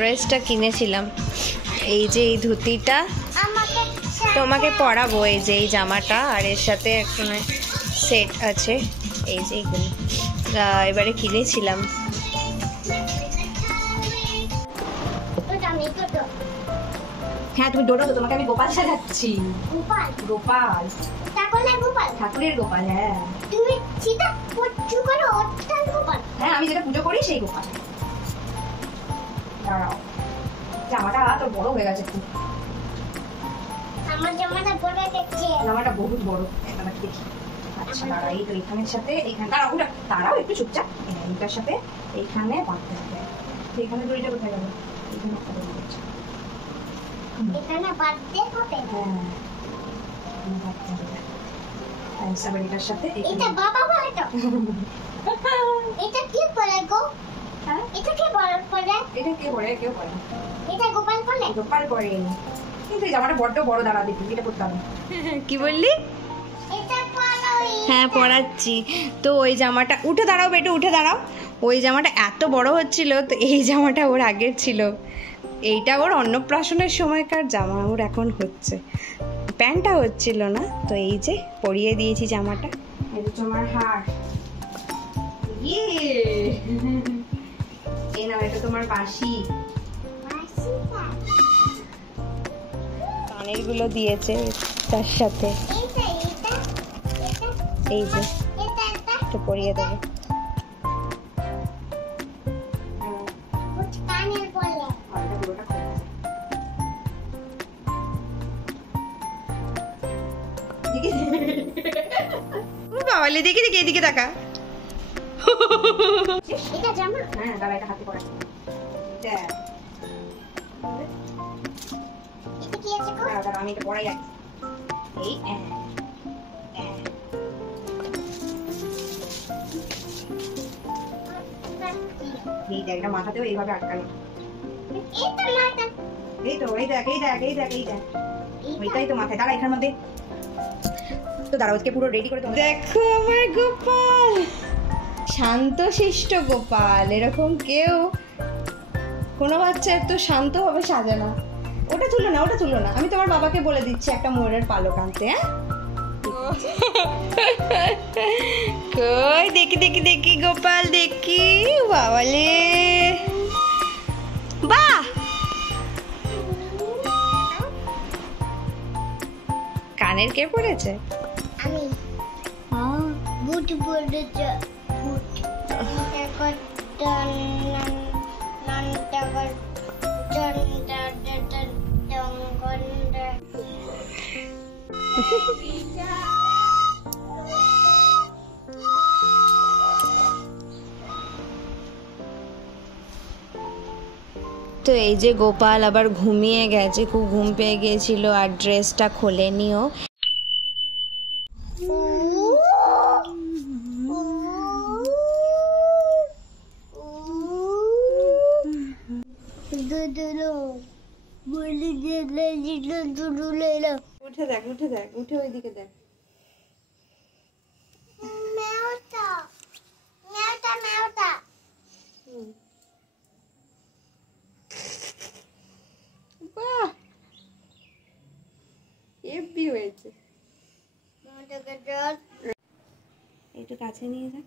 ড্রেসটা কিনেছিলাম, এই যে এই ধুতিটা তোমাকে পরাবো, এই যে এই জামাটা, আর এর সাথে একটা সেট আছে, এই যে এইগুলো এবারে কিনেছিলাম। হ্যাঁ তুমি ডোডো তো, তোমাকে আমি গোপাল সাজাচ্ছি। গোপাল? গোপাল ঠাকুরের গোপাল। হ্যাঁ তুমি সীতা পুজো করো, ওটার গোপাল? হ্যাঁ আমি যেটা পুজো করি সেই গোপাল। দাঁড়াও, জামাটা তো বড় হয়ে গেছে খুব। আমার জামাটা বড় দেখছে, জামাটা বহুত বড়, এটা দেখি। আচ্ছা দাঁড়া, এই তো এখানের সাথে এখানে দাঁড়াও, ওটা দাঁড়াও একটু চুপচাপ, এইটার সাথে এইখানে বাঁধতে হবে। এখানে দড়িটা কোথায় গেল? এখানে একটা দড়ি আছে, এখানে বাঁধতে হবে। হ্যাঁ বাঁধতে হবে। আর এটার সাথে এটা বাবা বলে তো। এটা কি বলে গো? হ্যাঁ এটা কি বলে? এটা কে বলে? কেউ বলে না। এটা গোপাল বলে? গোপাল করে। কিন্তু এই জামাটা বড্ড বড়, দাঁড়া দেখি এটা করতে হবে। কি বললি? এটা পরাই। হ্যাঁ পরাচ্ছি তো। ওই জামাটা উঠে দাঁড়াও বেটু, উঠে দাঁড়াও। ওই জামাটা এত বড় হচ্ছিল, তো এই জামাটা ওর আগের ছিল, এইটা ওর অন্নপ্রাশনের সময়কার জামা, ওর এখন হচ্ছে। প্যান্টটা হচ্ছিল না, তো এই যে পরিয়ে দিয়েছি জামাটা। এটা তোমার হার, এই নাও এটা তোমার বাঁশি। কানের গুলো দিয়েছে তার সাথে, এই যে একটু পরিয়ে দেবো। বাবালি দেখি দেখি এদিকে তাকা। এটা জামা? হ্যাঁ দাঁড়া, এটা হাতে পড়া। এটা কি আছে গো? দাঁড়া আমি এটা পড়াই রাখি। এই এই দেখ, এটা মাথাতেও এইভাবে আটকানো। এটা মাথা। এই তো এই দেখ, এই দেখ, এই দেখ, এই দেখ, ওইটাই তো মাথায়। দাঁড়া এখানের মধ্যে তো, দাঁড়া ওকে পুরো রেডি করে তো। দেখো আমার গোপাল, শান্তশিষ্ট গোপাল। এরকম কেউ, কোনো বাচ্চা এত শান্ত ভাবে সাজে না। ওটা তুলো না, ওটা তুলো না, আমি তোমার বাবাকে বলে দিচ্ছি একটা ময়ূরের পালক আনতে। হ্যাঁ কই দেখি দেখি দেখি গোপাল দেখি, বাবালে বাহ। কানের কে পড়েছে? আমি বুট পড়েছে, বুট। এখন তো এই যে গোপাল আবার ঘুমিয়ে গেছে, খুব ঘুম পেয়ে গিয়েছিল, আর ড্রেসটা খোলেনিও। উঠে দেখ, উঠে দেখ, উঠে ওইদিকে দেখ। বাহ হেব্বি হয়েছে। একটু কাছে নিয়ে যা।